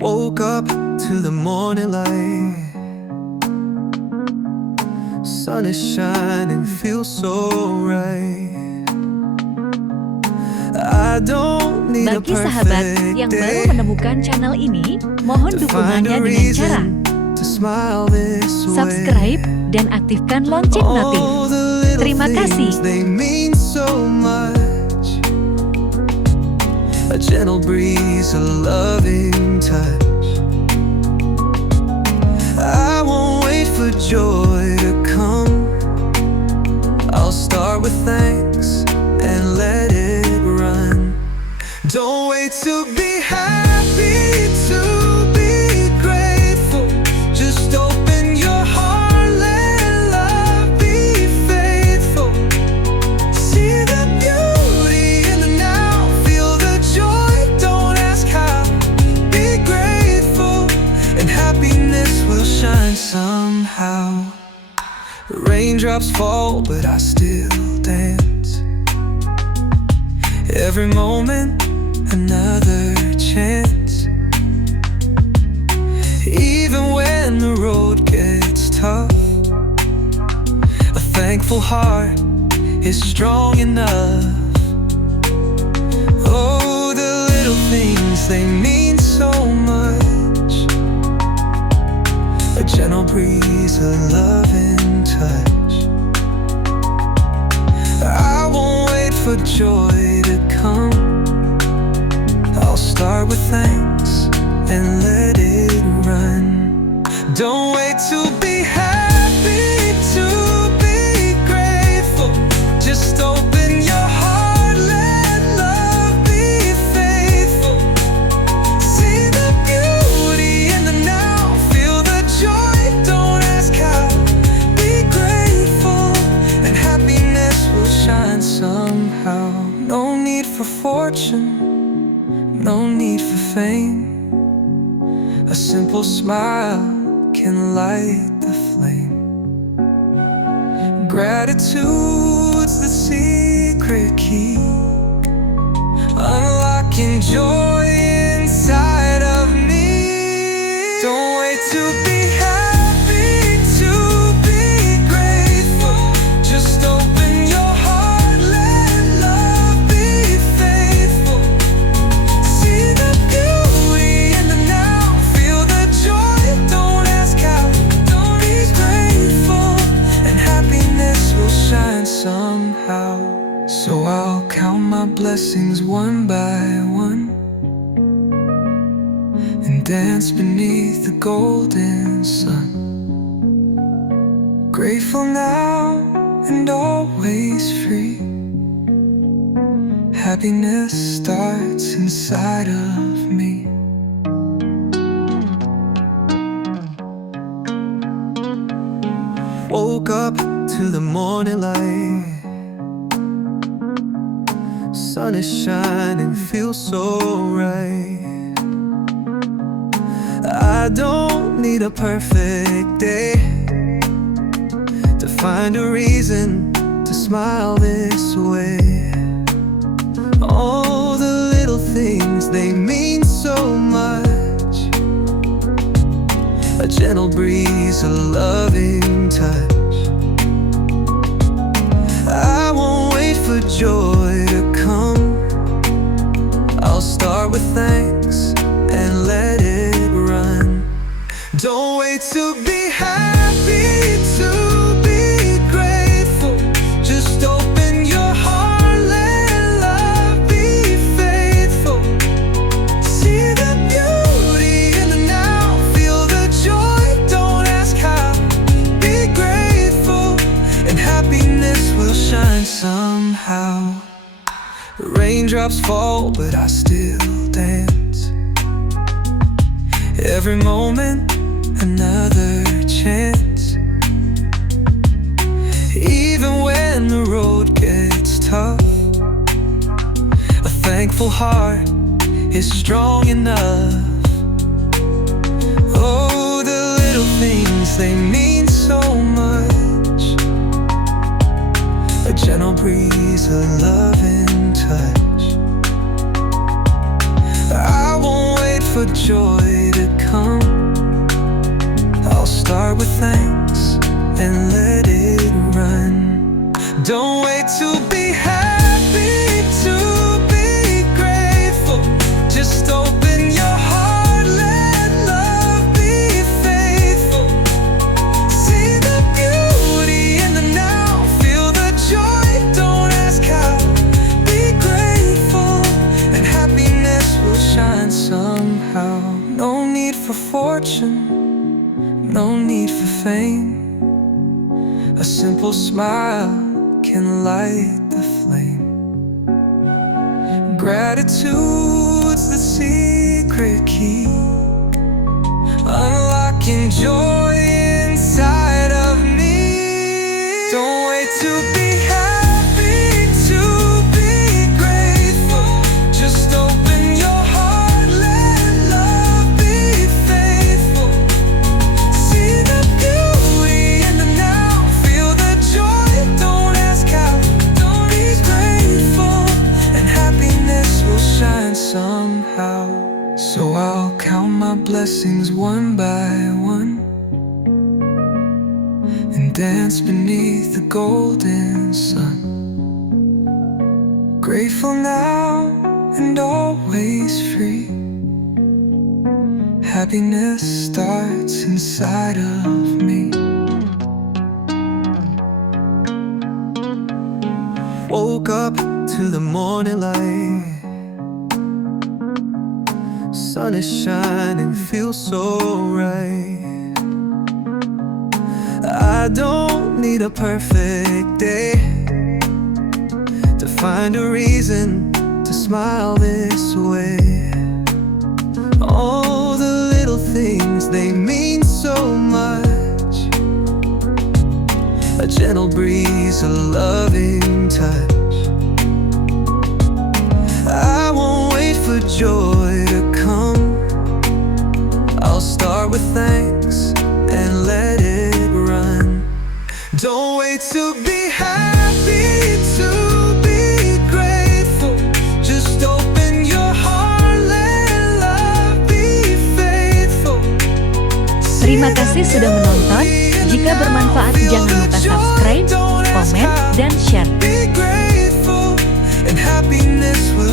Woke up to the morning light. Sun is shining, feels so right. I don't need a Bagi sahabat perfect yang baru day menemukan channel ini, mohon to find dukungannya a dengan cara reason to smile this way. subscribe dan aktifkan lonceng notif. Oh, the little Terima kasih. things, they mean so much. A gentle breeze, a loving touch. I won't wait for joy to come. I'll start with thanks and let it run. Don't wait to be happy, to be grateful. Just open your heart, let love be faithful. See the beauty in the now, feel the joy, don't ask how. Be grateful, and happiness will shine somehow. Raindrops fall, but I still dance. Every moment, another chance. Even when the road gets tough, a thankful heart is strong enough. Oh, the little things, they mean so much. A gentle breeze, a loving touch. I won't wait for joy to come. I'll start with thanks and let it run. Don't wait to be happy, to be grateful. Just open your heart, let love be faithful. See the beauty in the now, feel the joy, don't ask how. Be grateful, and happiness will shine somehow. No need for fortune, no need for fame. A simple smile can light the flame. Gratitude's the secret key, unlocking joy inside of me. Don't wait to be happy, to be grateful. Just open your heart, let love be faithful. See the beauty in the now, feel the joy, don't ask how. Be grateful, and happiness will shine somehow. So I'll count my blessings one by one and dance beneath the golden sun. Grateful now and always free. Happiness starts inside of me. Woke up to the morning light. Sun is shining, feels so right. I don't need a perfect day to find a reason to smile this way. All the little things, they mean so much. A gentle breeze, a loving touch. I won't wait for joy to come. I'll start with thanks and let it run. Don't wait to be happy, to be grateful. Just open your heart, let love be faithful. See the beauty in the now, feel the joy, don't ask how. Be grateful, and happiness will shine somehow. Raindrops fall, but I still dance. Every moment, another chance. Even when the road gets tough, a thankful heart is strong enough. Oh, the little things, they mean so much. A gentle breeze, a loving touch. I won't wait for joy start with thanks and let it run. Don't wait to be happy, to be grateful. Just open your heart, let love be faithful. See the beauty in the now, feel the joy, don't ask how. Be grateful, and happiness will shine somehow. No need for fortune, no need for fame. A simple smile can light the flame. Gratitude's the secret key, unlocking joy inside of me. Don't wait to be happy, to be grateful. Just open your heart, let love be faithful. See the beauty in the now, feel the joy, don't ask how. Be grateful, and happiness will shine somehow. So I'll count my blessings one by one and dance beneath the golden sun. Grateful now and always free. Happiness starts inside of me. Woke up to the morning light. Sun is shining, feels so right. I don't need a perfect day to find a reason to smile this way. All the little things, they mean so much. A gentle breeze, a loving touch. I won't wait for joy to come. I'll start with thanks and let it run. Don't wait to be happy, to be grateful. Just open your heart, let love be faithful. Terima kasih sudah menonton. Jika bermanfaat, jangan lupa subscribe, komen, dan share. Be grateful, and happiness will